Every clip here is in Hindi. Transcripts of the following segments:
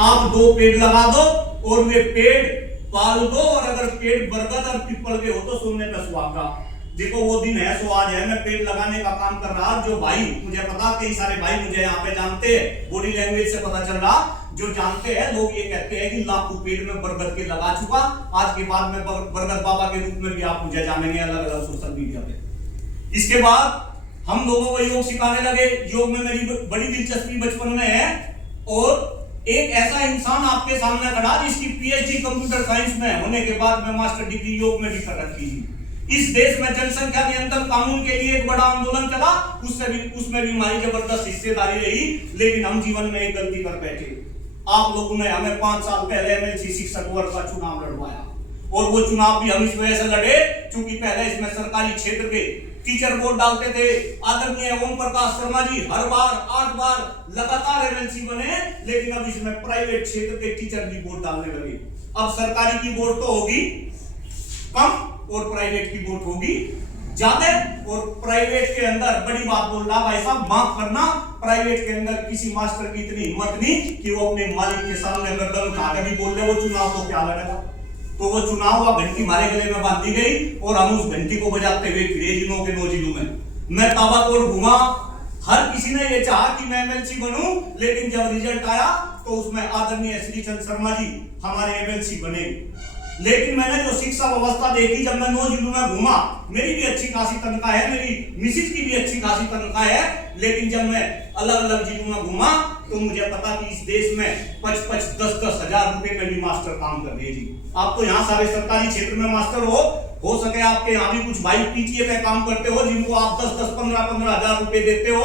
आप 2 पेड़ लगा दो और वे पेड़ पाल दो, और अगर पेड़ बरगद और पीपल के हो तो सुनने में सुहागा। देखो वो दिन है सो आज है, मैं पेड़ लगाने का काम कर रहा। जो भाई मुझे पता, कई सारे भाई मुझे यहाँ पे जानते हैं, बॉडी लैंग्वेज से पता चल रहा, जो जानते हैं लोग ये कहते हैं कि लाखों पेड़ में बरगद के लगा चुका। आज के बाद में बरगद बाबा के रूप में भी आप मुझे जानेंगे अलग अलग सोशल मीडिया पे। इसके बाद हम लोगों को योग सिखाने लगे। योग में मेरी बड़ी दिलचस्पी बचपन में है, और एक ऐसा इंसान आपके सामने खड़ा जिसकी पीएचडी कंप्यूटर साइंस में होने के बाद में मास्टर डिग्री योग में भी कर रखी थी। इस देश में जनसंख्या नियंत्रण कानून के लिए एक बड़ा आंदोलन चला, उसमें भी हमारी जबरदस्त हिस्सेदारी रही, लेकिन हम जीवन में एक गलती कर बैठे। आप लोगों ने हमें 5 साल पहले एमएलसी शिक्षक वर्ग का चुनाव लड़वाया, और वो चुनाव भी हम इस वजह से लड़े क्योंकि पहले इसमें सरकारी क्षेत्र के टीचर वोट डालते थे। आदरणीय ओम प्रकाश शर्मा जी हर बार 8 बार लगातार एमएलसी बने, लेकिन अब इसमें प्राइवेट क्षेत्र के टीचर भी वोट डालने लगे। अब सरकारी की वोट तो होगी कम और प्राइवेट की वोट होगी ज्यादा, और प्राइवेट के अंदर बड़ी बात बोल रहा भाई साहब, माफ करना, प्राइवेट के अंदर किसी मास्टर की इतनी हिम्मत नहीं कि वो अपने मालिक के सामने गर्दन उठा के भी बोल ले वो चुनाव तो क्या लड़ेगा। तो वो चुनाव का घंटी हमारे गले में बांधी गई, और हम उस घंटी को बजाते हुए फिरे जिलों के 9 जिलों में। मैं ताबातोड़ घूमा, हर किसी ने ये चाहा कि मैं एमएलसी बनूं, लेकिन जब रिजल्ट आया तो उसमें आदरणीय श्री चंद शर्मा जी हमारे एमएलसी बने। लेकिन मैंने जो शिक्षा व्यवस्था देखी, जब मैं 9 जिलों में घूमा, मेरी भी अच्छी खासी तनख्वाह है, मेरी मिसिज की भी अच्छी खासी तनख्वाह है, लेकिन जब मैं अलग अलग जिलों में घूमा तो मुझे पता कि इस देश में 5-5, 10-10 हजार रुपए में भी मास्टर काम कर रहे जी। आप तो यहाँ सारे सरकारी क्षेत्र में मास्टर हो सके आपके यहाँ भी कुछ भाई पीटीए में काम करते हो जिनको आप 10-10, 15-15 हजार रुपए देते हो।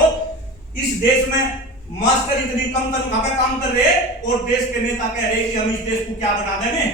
इस देश में मास्टर इतनी कम तनख्वाह पे काम कर रहे, और देश के नेता कह रहे कि हम इस देश को क्या बना देंगे,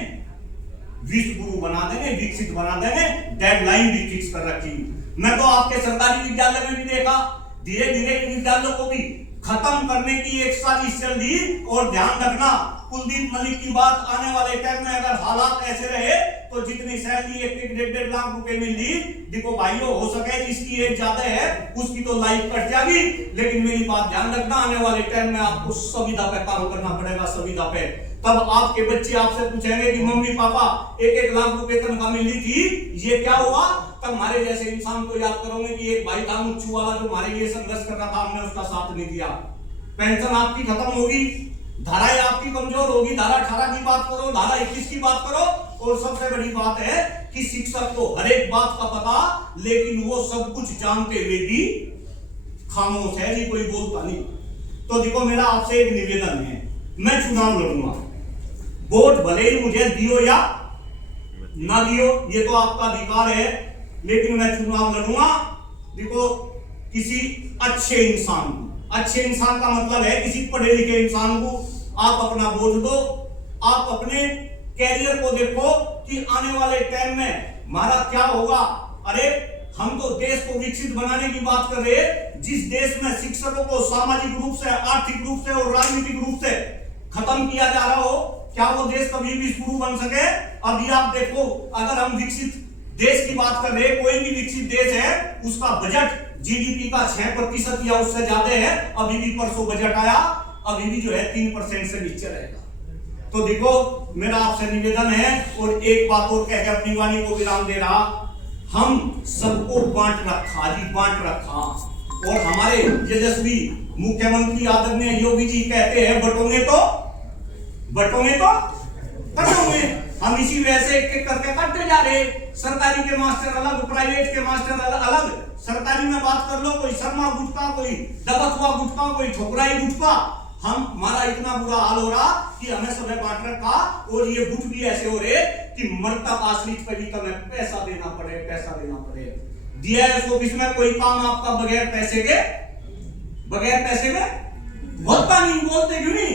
विश्व गुरु बना देंगे, विकसित बना देंगे, डेडलाइन भी फिक्स कर रखी। मैं तो आपके सरकारी विद्यालय में भी देखा, धीरे धीरे विद्यालयों को भी खत्म करने की एक साजिश चल रही। और ध्यान रखना, कुलदीप मलिक की बात, आने वाले टाइम में अगर हालात ऐसे रहे तो जितनी सैलरी 1-1, 1.5 लाख रुपए मिल रही, देखो भाइयों, हो सके जिसकी एज ज्यादा है उसकी तो लाइफ कट जाएगी, लेकिन मेरी बात ध्यान रखना, आने वाले टाइम में आपको संविदा पे काम करना पड़ेगा, संविदा पे। तब आपके बच्चे आपसे पूछेंगे कि मम्मी पापा 1-1 लाख रुपए तनख्वाह मिली थी, ये क्या हुआ। तब हमारे जैसे इंसान को याद करोगे कि एक भाई था मुच्चू वाला जो हमारे लिए संघर्ष कर रहा था, हमने उसका साथ नहीं दिया। पेंशन आपकी खत्म होगी, धाराएं आपकी कमजोर होगी, धारा 18 की बात करो, धारा 21 की बात करो, और सबसे बड़ी बात है कि शिक्षक को हर एक बात का पता, लेकिन वो सब कुछ जानते हुए भी खामोश है जी, कोई बोलता नहीं। तो देखो मेरा आपसे एक निवेदन है, मैं चुनाव लड़ूंगा, वोट भले ही मुझे दियो या ना दियो, ये तो आपका अधिकार है, लेकिन मैं चुनाव लड़ूंगा। देखो किसी अच्छे इंसान को, अच्छे इंसान का मतलब है किसी पढ़े लिखे इंसान को आप अपना वोट दो, आप अपने कैरियर को देखो कि आने वाले टाइम में हमारा क्या होगा। अरे हम तो देश को विकसित बनाने की बात कर रहे हैं, जिस देश में शिक्षकों को सामाजिक रूप से, आर्थिक रूप से और राजनीतिक रूप से खत्म किया जा रहा हो, क्या वो देश कभी भी शुरू बन सके। अभी आप देखो, अगर हम विकसित देश की बात कर रहे हैं, कोई भी विकसित देश है उसका बजट जीडीपी का 6% या उससे ज्यादा है। अभी भी परसों बजट आया, अभी भी जो है 3% से नीचे रहेगा। तो देखो मेरा आपसे निवेदन है, और एक बात और कह के अपनी वाणी को विराम दे रहा, हम सबको बांट रखा जी, बांट रखा। और हमारे यशस्वी मुख्यमंत्री आदरणीय योगी जी कहते हैं बटोंगे तो कटोंगे। हम इसी वजह से एक-एक करके कटते जा रहे, सरकारी के मास्टर अलग, प्राइवेट के मास्टर अलग। सरकारी में बात कर लो, कोई शर्मा गुटका, कोई दबथुआ गुटका, कोई ठोकराई गुटका। हमारा इतना बुरा हाल हो रहा कि हमें सब बांट रखा, और ये गुट भी ऐसे हो रहे कि मर्तब आश्रित पर भी तुम्हें पैसा देना पड़े। दिया है उसको, इसमें कोई काम आपका बगैर पैसे के होता नहीं। बोलते क्यों नहीं,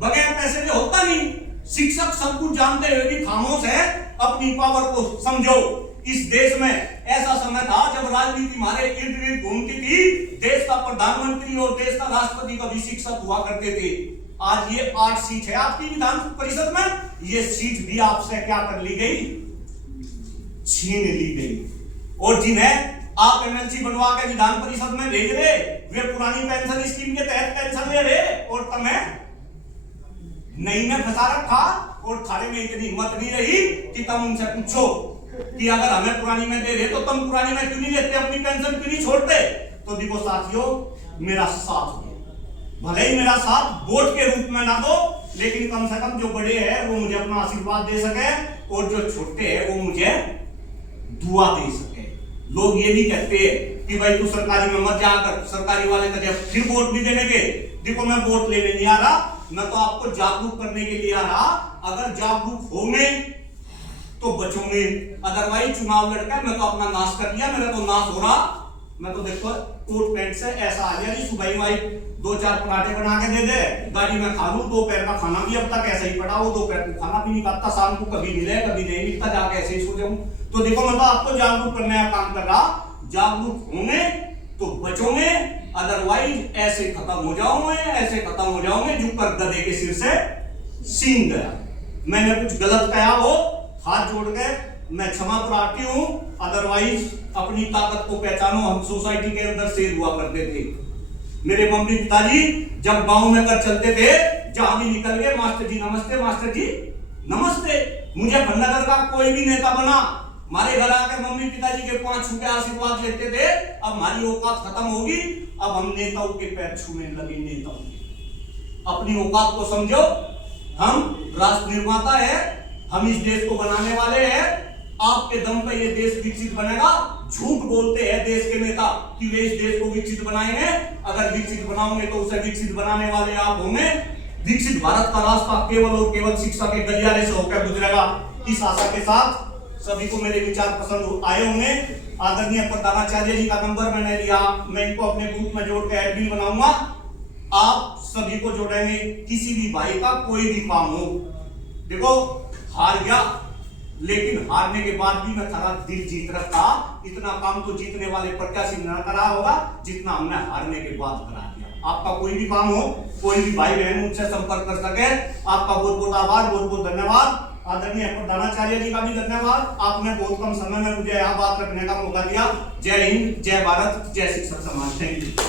बगैर पैसे के होता नहीं। शिक्षक सब कुछ जानते हुए भी खामोश है, अपनी पावर को समझो। इस देश में ऐसा समय था जब राजनीति हमारे इर्द गिर्द घूमती थी, देश का प्रधानमंत्री और देश का राष्ट्रपति कभी शिक्षक हुआ करते थे। आज ये 8 सीट है आपकी विधान परिषद में, ये सीट भी आपसे क्या कर ली गई, छीन ली गई। और जिन्हें आप एमएलसी बनवा के विधान परिषद में भेज रहे, वे पुरानी पेंशन स्कीम के तहत पेंशन ले रहे, और तुम्हें नहीं में फंसा रखा और थारे में इतनी हिम्मत नहीं रही कि तुम उनसे पूछो कि अगर हमें पुरानी में दे रहे तो तुम पुरानी में क्यों नहीं लेते, अपनी पेंशन क्यों नहीं छोड़ते। तो देखो साथियों, मेरा साथ दो, भले ही मेरा साथ वोट के रूप में ना दो, लेकिन कम से कम जो बड़े हैं वो मुझे अपना आशीर्वाद दे सके और जो छोटे हैं वो मुझे दुआ दे सके। लोग ये भी कहते हैं कि भाई तू सरकारी में मत जाकर, सरकारी वाले तुझे फिर वोट नहीं देने के। देखो मैं वोट लेने नहीं आ रहा, मैं तो आपको जागरूक करने के लिए आ रहा। अगर जागरूक होंगे तो बचोगे, अदरवाइज चुनाव लड़कर मैं तो अपना नाश कर लिया, मेरा तो नाश हो रहा। मैं तो देखो कोट पैंट से ऐसा आ गया कि सुबह भाई 2-4 पराठे बना के दे दे, गाड़ी में खा लूं, दोपहर का खाना भी अब तक ऐसा ही पड़ा हो, दोपहर को खाना भी नहीं खाता, शाम को कभी मिले कभी नहीं मिलता, जाके ऐसे ही सो जाऊं। तो देखो मैं तो आपको जागरूक करने का काम कर रहा। जागरूक होंगे तो बचोगे, अदरवाइज ऐसे खत्म हो जाओगे, ऐसे खत्म हो जाओगे जो कर गधे के सिर से सीन गया। मैंने कुछ गलत कहा हो, हाथ जोड़ के मैं क्षमा प्रार्थी हूं, अदरवाइज अपनी ताकत को पहचानो। हम सोसाइटी के अंदर शेर हुआ करते थे। मेरे मम्मी पिताजी जब गांव में कर चलते थे, जहां भी निकल गए मास्टर जी नमस्ते, मास्टर जी नमस्ते। मुझे भंडागर का कोई भी नेता बना, हमारे घर आकर मम्मी पिताजी के 5 छू के आशीर्वाद लेते थे। अब हमारी औकात खत्म होगी, अब हम नेताओं के पैर छूने लगे। नेताओं अपनी औकात को समझो, हम राष्ट्र निर्माता है, हम इस देश को बनाने वाले हैं। आपके दम पे ये देश विकसित बनेगा। झूठ बोलते हैं देश के नेता कि वे इस देश को विकसित बनाएंगे। अगर विकसित बनाओगे तो उसे विकसित बनाने वाले आप होंगे। विकसित भारत का रास्ता केवल और केवल शिक्षा के गलियारे से होकर गुजरेगा। इस आशा के साथ सभी को मेरे विचार पसंद आए होंगे। आदरणीय प्रधानाचार्य जी का नंबर मैंने लिया, मैं इनको अपने ग्रुप में जोड़ के एडमिन बनाऊंगा। आप सभी को जोड़ेंगे, किसी भी भाई का कोई भी काम हो। देखो हार गया, लेकिन हारने के बाद भी मैं खरा दिल जीत रखा। इतना काम तो जीतने वाले प्रत्याशी न करा होगा जितना हमने हारने के बाद करा दिया। आपका कोई भी काम हो, कोई भी भाई बहन मुझसे संपर्क कर सके। आपका बहुत बहुत आभार, बहुत बहुत धन्यवाद। आदरणीय प्रधानाचार्य जी का भी धन्यवाद, आपने बहुत कम समय में मुझे यह बात रखने का मौका दिया। जय हिंद, जय भारत, जय शिक्षक समाज। Thank you.